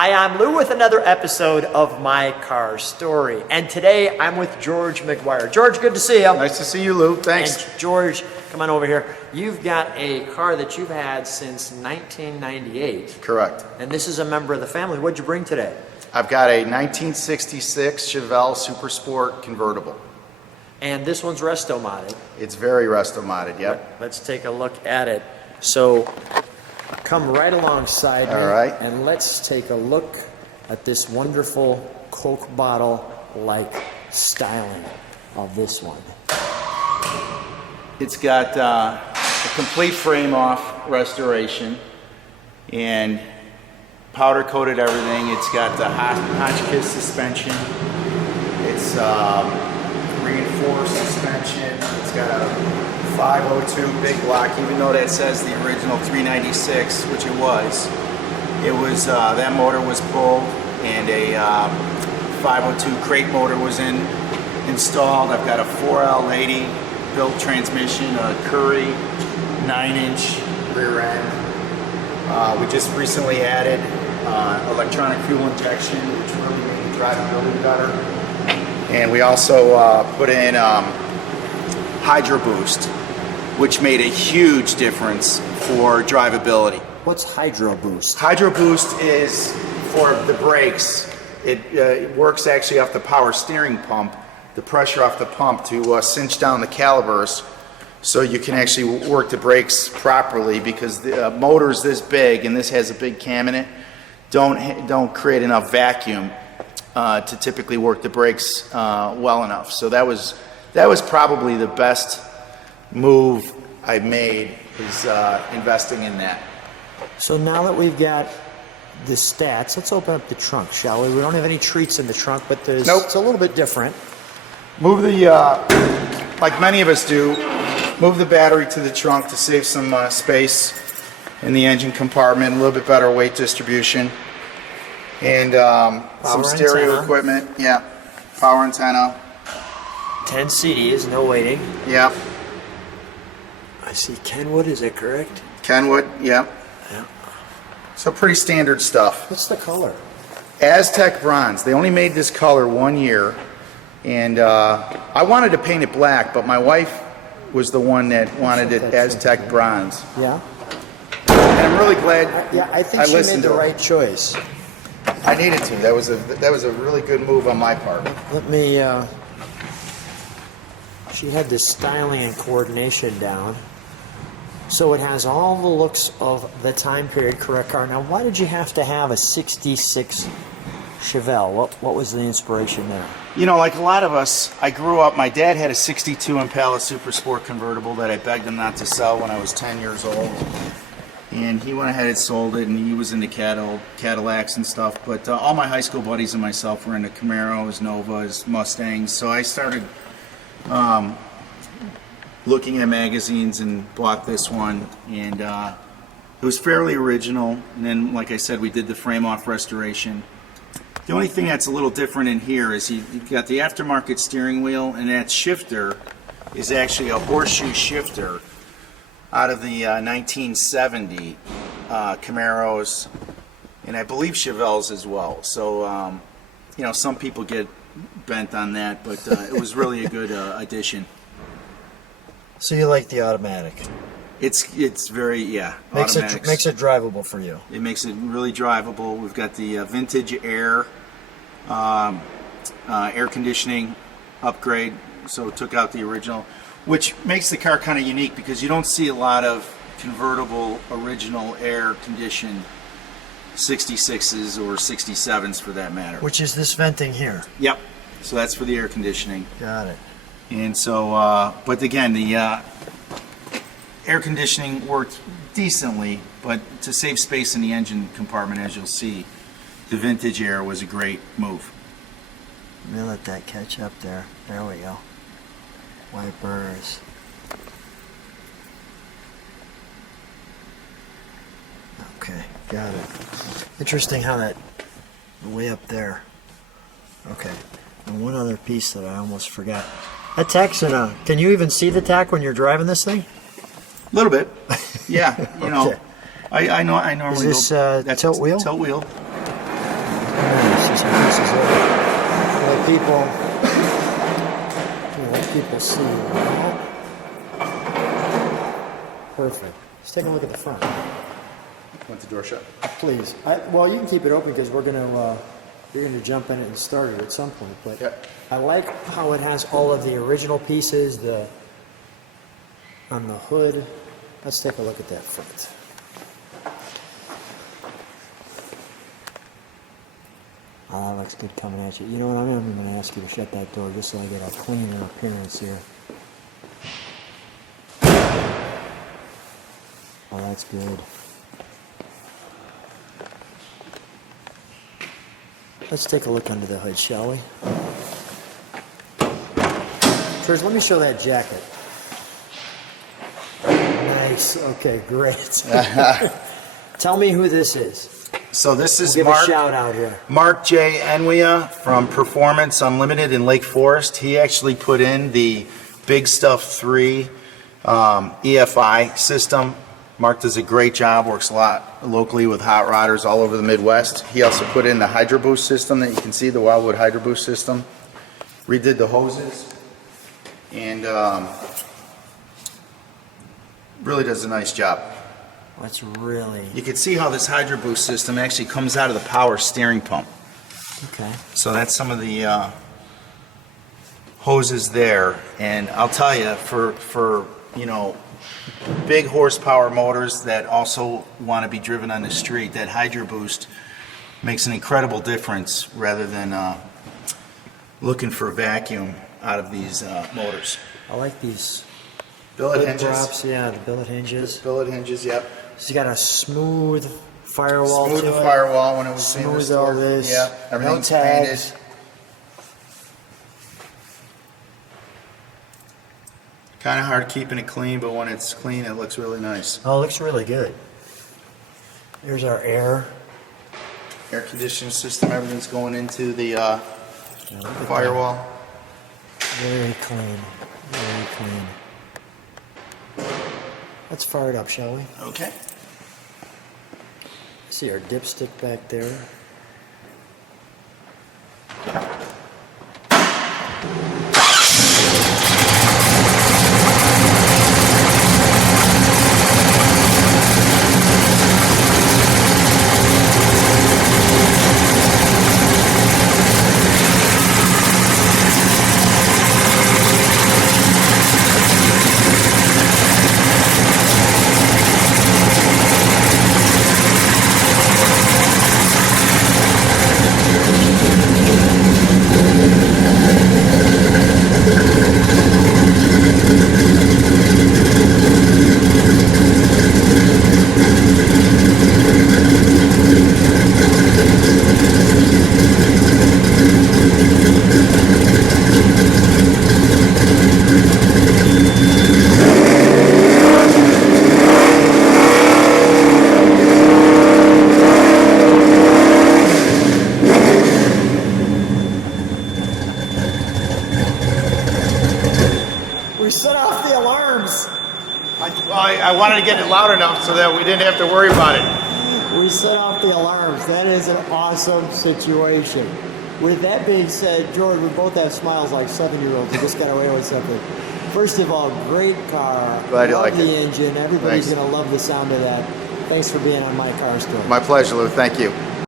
Hi, I'm Lou with another episode of My Car Story. And today I'm with George McGuire. George, good to see you. Nice to see you, Lou. Thanks. And George, come on over here. You've got a car that you've had since 1998. Correct. And this is a member of the family. What'd you bring today? I've got a 1966 Chevelle Super Sport Convertible. And this one's resto-modded. It's very resto-modded, yep. Let's take a look at it. So, come right alongside me, All right. and let's take a look at this wonderful Coke bottle-like styling of this one. It's got a complete frame-off restoration and powder-coated everything. It's got the Hotchkiss suspension. It's reinforced suspension. It's got a 502 big block, even though that says the original 396, which it was. That motor was pulled, and a 502 crate motor was installed. I've got a 4L80 built transmission, a Curry 9-inch rear end. We just recently added electronic fuel injection, which really made the drivability better. And we also put in Hydro Boost, which made a huge difference for drivability. What's Hydro Boost? Hydro Boost is for the brakes. It works actually off the power steering pump, the pressure off the pump to cinch down the calipers so you can actually work the brakes properly, because the motors this big, and this has a big cam in it, don't create enough vacuum to typically work the brakes well enough. So that was probably the best move I made, is investing in that. So now that we've got the stats, let's open up the trunk, shall we? We don't have any treats in the trunk, but it's a little bit different. Move the, like many of us do, move the battery to the trunk to save some space in the engine compartment, a little bit better weight distribution, and some stereo equipment. Yeah, power antenna. 10 CDs, no waiting. Yeah. I see Kenwood, is that correct? Kenwood, yeah. Yeah. So pretty standard stuff. What's the color? Aztec Bronze. They only made this color 1 year, and I wanted to paint it black, but my wife was the one that wanted it Aztec Bronze. Yeah. And I'm really glad. I think she made the right choice. I needed to. That was a really good move on my part. Let me. She had this styling and coordination down. So it has all the looks of the time period, correct car. Now, why did you have to have a 66 Chevelle? What was the inspiration there? You know, like a lot of us, I grew up, my dad had a 62 Impala Super Sport Convertible that I begged him not to sell when I was 10 years old. And he went ahead and sold it, and he was into Cadillacs and stuff. But all my high school buddies and myself were into Camaros, Novas, Mustangs. So I started looking at magazines and bought this one, and it was fairly original. And then, like I said, we did the frame-off restoration. The only thing that's a little different in here is you've got the aftermarket steering wheel, and that shifter is actually a horseshoe shifter out of the 1970 Camaros, and I believe Chevelles as well. So, you know, some people get bent on that, but it was really a good addition. So you like the automatic? It's very, makes it drivable for you. It makes it really drivable. We've got the vintage air conditioning upgrade, so took out the original, which makes the car kind of unique because you don't see a lot of convertible original air conditioned 66s or 67s for that matter. Which is this venting here? Yep. So that's for the air conditioning. Got it. And so, but again, the air conditioning worked decently, but to save space in the engine compartment, as you'll see, the vintage air was a great move. Let me let that catch up there. There we go. Wipers. Okay, got it. Interesting how that way up there. Okay, and one other piece that I almost forgot. That tack's can you even see the tack when you're driving this thing? A little bit, yeah. You know, Okay. I normally Is this that's tilt wheel? Tilt wheel. some pieces of it. Let people see. Perfect. Let's take a look at the front. Want the door shut? Please. Well, you can keep it open because we're you're gonna jump in it and start it at some point. But Yep. I like how it has all of the original pieces. On the hood. Let's take a look at that front. Oh, that looks good coming at you. You know what? I'm even going to ask you to shut that door just so I get a cleaner appearance here. Oh, that's good. Let's take a look under the hood, shall we? First, let me show that jacket. Nice. Okay, great. Tell me who this is. So this is Give Mark. a shout out here. Mark J. Enwia from Performance Unlimited in Lake Forest. He actually put in the Big Stuff 3 EFI system. Mark does a great job, works a lot locally with hot rodders all over the Midwest. He also put in the Hydro Boost system that you can see, the Wildwood Hydro Boost system. Redid the hoses and really does a nice job. That's really... You can see how this Hydro Boost system actually comes out of the power steering pump. Okay. So that's some of the hoses there, and I'll tell you, for you know, big horsepower motors that also want to be driven on the street, that Hydro Boost makes an incredible difference rather than looking for vacuum out of these motors. I like these Billet lid hinges. drops. Yeah, the billet hinges. Billet hinges, yep. She's got a smooth firewall Smooth to it. firewall when it was being Smooth restored. all this. Yeah, No everything's tags. painted. Kind of hard keeping it clean, but when it's clean, it looks really nice. Oh, it looks really good. Here's our air. Air conditioning system, everything's going into the Yeah, look at firewall. that. Very clean. Very clean. Let's fire it up, shall we? Okay. See our dipstick back there. We set off the alarms. I wanted to get it loud enough so that we didn't have to worry about it. We set off the alarms. That is an awesome situation. With that being said, George, we both have smiles like 7-year-olds. We just got away with something. First of all, great car. Glad you love like the it. engine. Everybody's Thanks. going to love the sound of that. Thanks for being on My Car Story. My pleasure, Lou. Thank you.